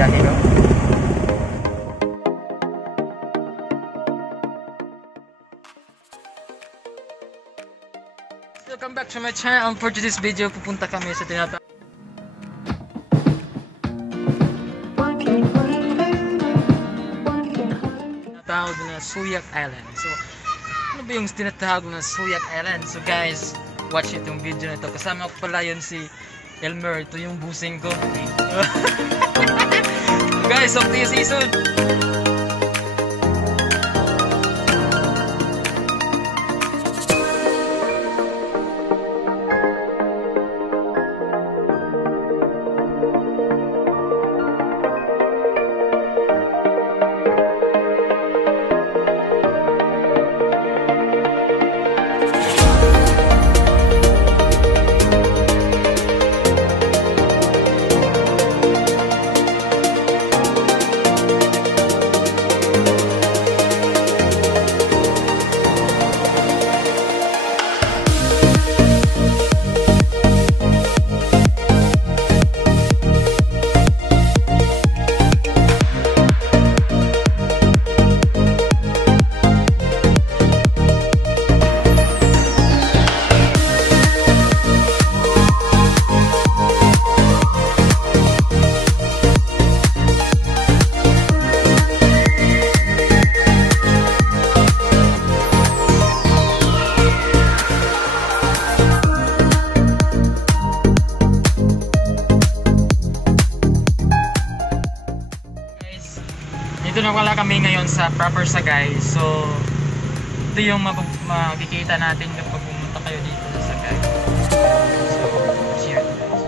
biyahe ko. Welcome back to my channel. For today's video, pupunta kami sa tinatawag na Suyak Island. So, ano ba yung tinatawag na Suyak Island? So guys, watch itong video na ito. Kasama ko pala yun si Elmer. Ito yung busing ko. Guys, up to you season. Dito na wala kami ngayon sa proper Sagay. So, ito yung makikita natin kapag pumunta kayo dito sa Sagay. So, cheers guys.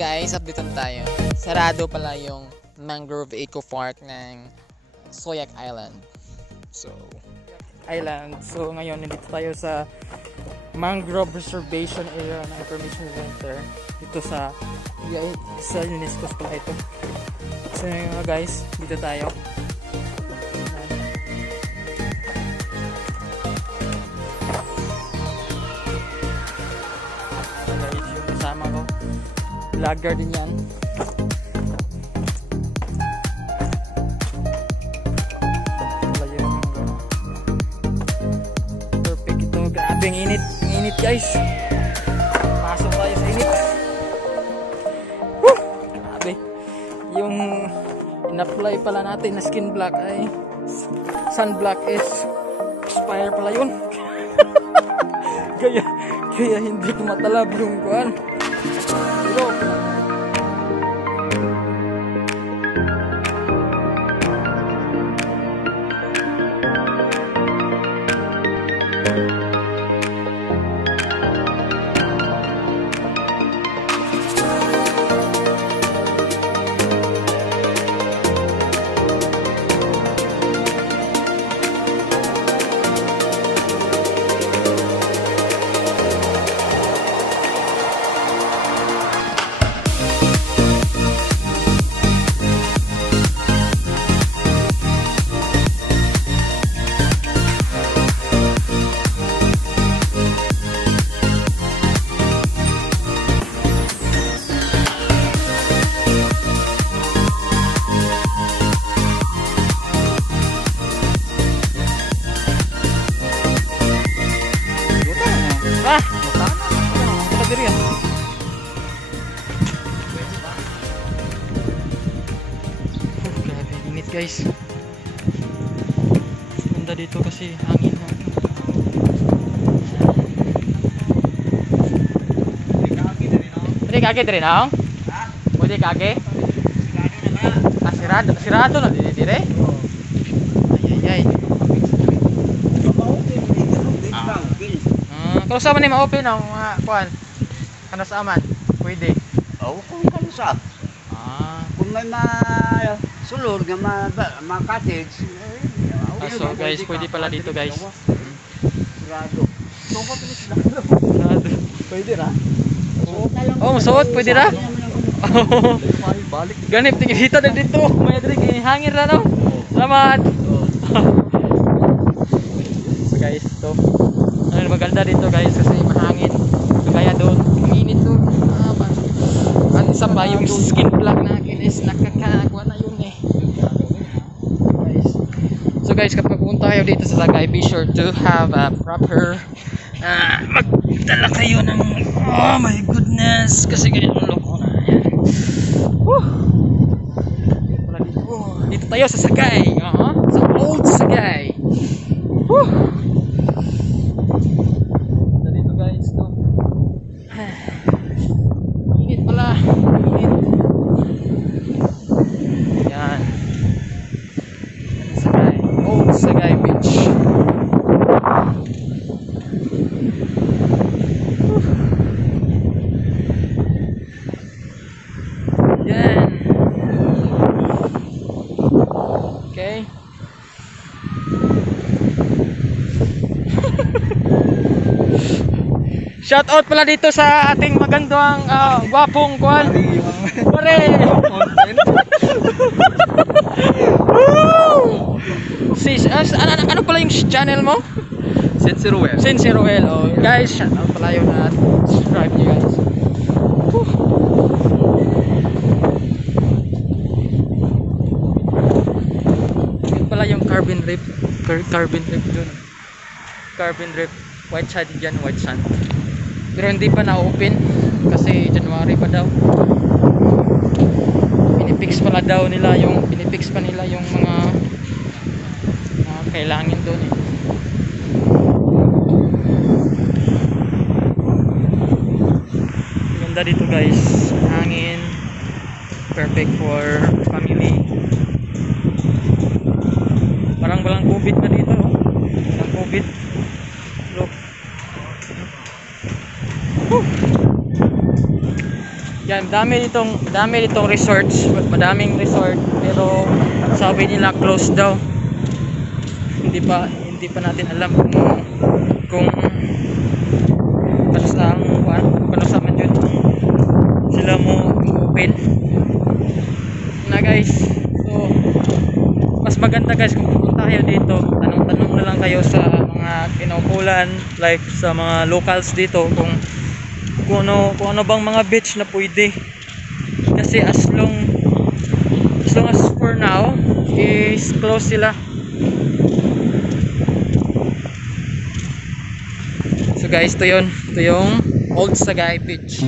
Guys, update tayo. Sarado pala yung Mangrove Eco Park ng Suyak Island. So, ngayon nandito tayo sa Mangrove Reservation Area ng Information Center dito sa UNESCO pala ito. So guys, dito tayo. vlogger din yan. Perfect ito. Grabe ang init. Ang init guys. Pasok tayo sa init. Woo! Grabe. Yung in-apply pala natin na skin black ay sunblock is expire pala yun. kaya hindi tumatalab yung kuan. Pero guys, ganda dito kasi hangin na. Pwede kake din no? Pwede kake? Sirado na dire. Ay. Kalau sa man ni ma-open ang kuan. Ano sa aman? Pwede. Kung kansa. Kung may sulod nga mga cottage. So guys, pwede pala dito guys. Sarado. Pwede ra? Oh, masuot, pwede ra? Ganip, tingin na dito. May diri, hangin ra no? Salamat! So guys, ito. Maganda dito guys kasi mahangin. So kaya doon, init doon. At isa pa, yung skin black natin is nakakakuha na yun eh. So guys, kapag pupunta kayo dito sa Sagay, be sure to have a proper magdala kayo ng oh my goodness kasi ganyan ang loko na yan. Dito tayo sa Sagay, sa Old Sagay. Dito guys, to init pala, init. Yan Sagay, Old Sagay Beach. Yan. Okay. Shout out pala dito sa ating magandang gwapong kuan. Pare. Sis, ano pala yung channel mo? Sinceruel. Sinceruel. Oh, guys, shout out pala yun at subscribe niyo guys. Yun pala yung carbon reef dun. Carbon reef, white sand dyan, white sand. Pero hindi pa na-open kasi January pa daw. Pinipix pa nila yung mga kailangan doon eh. Ganda dito guys, hangin, perfect for family. Parang walang COVID na dito, no? Walang COVID. Look. Yan, dami ditong resorts, madaming resort, pero sabi nila closed daw. Hindi pa natin alam kung paano sa man yun sila mo open na guys. So mas maganda guys kung pupunta kayo dito, tanong na lang kayo sa mga kinaukulan, like sa mga locals dito kung ano bang mga beach na pwede Kasi as long as for now is close sila. So guys, ito yung Old Sagay Beach.